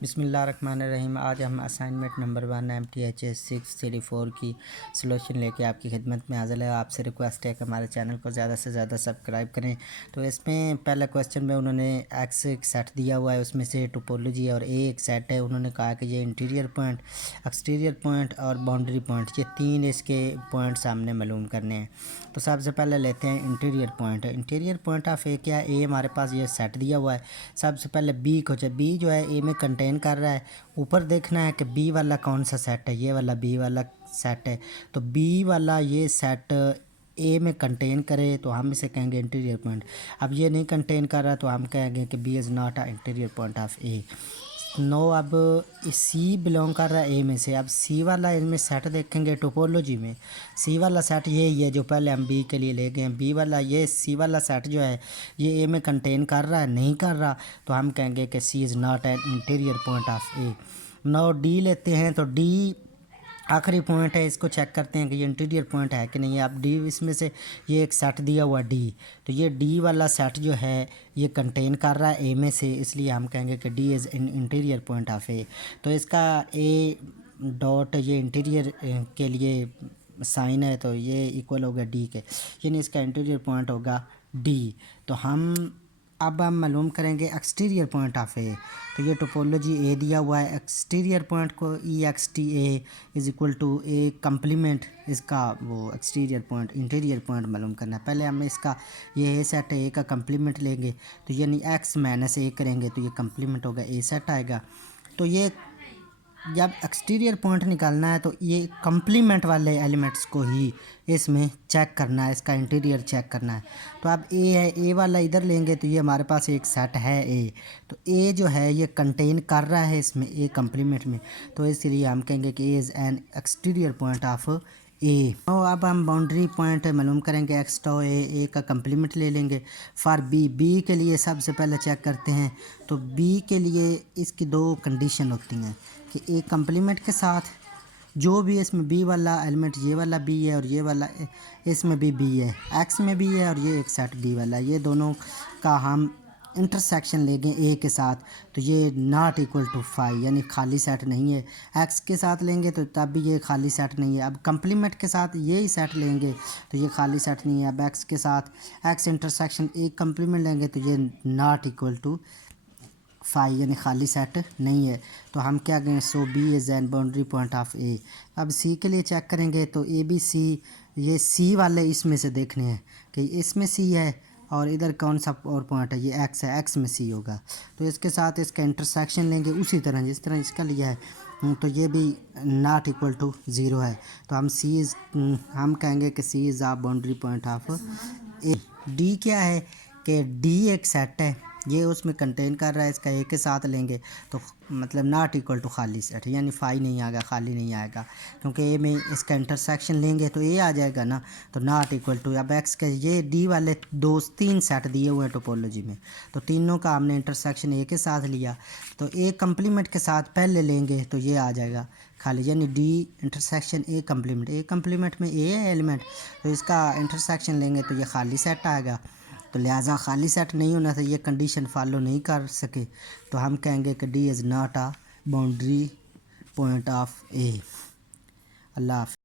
बिस्मिल्लाहिर्रहमानिर्रहीम। आज हम असाइनमेंट नंबर 1 MTHS 634 की सलूशन लेके आपकी खिदमत में हाजिर है। आपसे रिक्वेस्ट है कि हमारे चैनल को ज़्यादा से ज़्यादा सब्सक्राइब करें। तो इसमें पहला क्वेश्चन में उन्होंने एक्स एक सेट दिया हुआ है, उसमें से टोपोलॉजी और ए एक सेट है। उन्होंने कहा कि ये इंटीरियर पॉइंट, एक्सटीरियर पॉइंट और बाउंड्री पॉइंट, ये तीन इसके पॉइंट सामने मालूम करने हैं। तो सबसे पहले लेते हैं interior point. Interior point of A क्या है? ए हमारे पास ये सेट दिया हुआ है। सबसे पहले बी को, बी जो है ए में कंटेन कर रहा है। ऊपर देखना है कि बी वाला कौन सा सेट है, ये वाला बी वाला सेट है। तो बी वाला ये सेट ए में कंटेन करे तो हम इसे कहेंगे इंटीरियर पॉइंट। अब ये नहीं कंटेन कर रहा तो हम कहेंगे कि B is not a interior point of A. No, अब सी बिलोंग कर रहा है ए में से। अब सी वाला इनमें सेट देखेंगे टोपोलॉजी में, सी वाला सेट ये ही है जो पहले हम बी के लिए ले गए हैं। बी वाला ये सी वाला सेट जो है ये ए में कंटेन कर रहा है, नहीं कर रहा, तो हम कहेंगे कि C is not an interior point of A. No, D लेते हैं। तो डी आखिरी पॉइंट है, इसको चेक करते हैं कि ये इंटीरियर पॉइंट है कि नहीं है। अब डी इसमें से ये एक सेट दिया हुआ डी, तो ये डी वाला सेट जो है ये कंटेन कर रहा है ए में से, इसलिए हम कहेंगे कि D is in interior point of A. तो इसका ए डॉट ये इंटीरियर के लिए साइन है, तो ये इक्वल होगा डी के, यानी इसका इंटीरियर पॉइंट होगा डी। तो अब हम मालूम करेंगे एक्सटीरियर पॉइंट ऑफ ए। तो ये टोपोलॉजी ए दिया हुआ है, एक्सटीरियर पॉइंट को E X T A is equal to A complement इसका वो एक्सटीरियर पॉइंट इंटीरियर पॉइंट मालूम करना है। पहले हम इसका ये ए सेट है, ए का कम्प्लीमेंट लेंगे तो यानी एक्स माइनस ए करेंगे तो ये कम्प्लीमेंट होगा, ए सेट आएगा। तो ये जब एक्सटीरियर पॉइंट निकालना है तो ये कम्प्लीमेंट वाले एलिमेंट्स को ही इसमें चेक करना है, इसका इंटीरियर चेक करना है। तो अब ए है, ए वाला इधर लेंगे तो ये हमारे पास एक सेट है ए, तो ए जो है ये कंटेन कर रहा है इसमें ए कम्प्लीमेंट में, तो इसलिए हम कहेंगे कि A is an exterior point of A. तो अब हम बाउंड्री पॉइंट मालूम करेंगे, एक्स टो ए का कम्प्लीमेंट ले लेंगे फॉर बी। बी के लिए सबसे पहले चेक करते हैं, तो बी के लिए इसकी दो कंडीशन होती हैं कि ए कम्प्लीमेंट के साथ जो भी इसमें बी वाला एलिमेंट, ये वाला बी है और ये वाला इसमें भी बी है, एक्स में भी है और ये एक सेट बी वाला, ये दोनों का हम इंटरसेक्शन लेंगे ए के साथ, तो ये नॉट इक्वल टू 5 यानी खाली सेट नहीं है। एक्स के साथ लेंगे तो तब भी ये खाली सेट नहीं है। अब कम्प्लीमेंट के साथ ये ही सेट लेंगे तो ये खाली सेट नहीं है। अब एक्स के साथ एक्स इंटरसेक्शन ए कम्प्लीमेंट लेंगे तो ये नॉट इक्वल टू 5 यानी खाली सेट नहीं है। तो हम क्या करें, so B is an boundary point of A. अब सी के लिए चेक करेंगे तो ए बी सी, ये सी वाले इसमें से देखने हैं कि इसमें सी है और इधर कौन सा और पॉइंट है, ये एक्स है, एक्स में सी होगा। तो इसके साथ इसका इंटरसेक्शन लेंगे उसी तरह जिस तरह इसका लिया है, तो ये भी नॉट इक्वल टू 0 है। तो हम कहेंगे कि C is a boundary point of A. D क्या है कि डी एक सेट है, ये उसमें कंटेन कर रहा है, इसका ए के साथ लेंगे तो मतलब नॉट इक्वल टू खाली सेट, यानी 5 नहीं आएगा, खाली नहीं आएगा, क्योंकि ए में इसका इंटरसेक्शन लेंगे तो ए आ जाएगा ना, तो नॉट इक्वल टू। अब एक्स के ये डी वाले तीन सेट दिए हुए हैं टोपोलॉजी में, तो तीनों का हमने इंटरसेक्शन ए के साथ लिया, तो ए कम्प्लीमेंट के साथ पहले लेंगे तो ये आ जाएगा खाली, यानी डी इंटरसेक्शन ए कम्प्लीमेंट में ए है एलिमेंट, तो इसका इंटरसेक्शन लेंगे तो ये खाली सेट आएगा। तो लिहाजा खाली सेट नहीं होना था, ये कंडीशन फॉलो नहीं कर सके, तो हम कहेंगे कि D is not a boundary point of A. अल्लाह हाफ़िज़।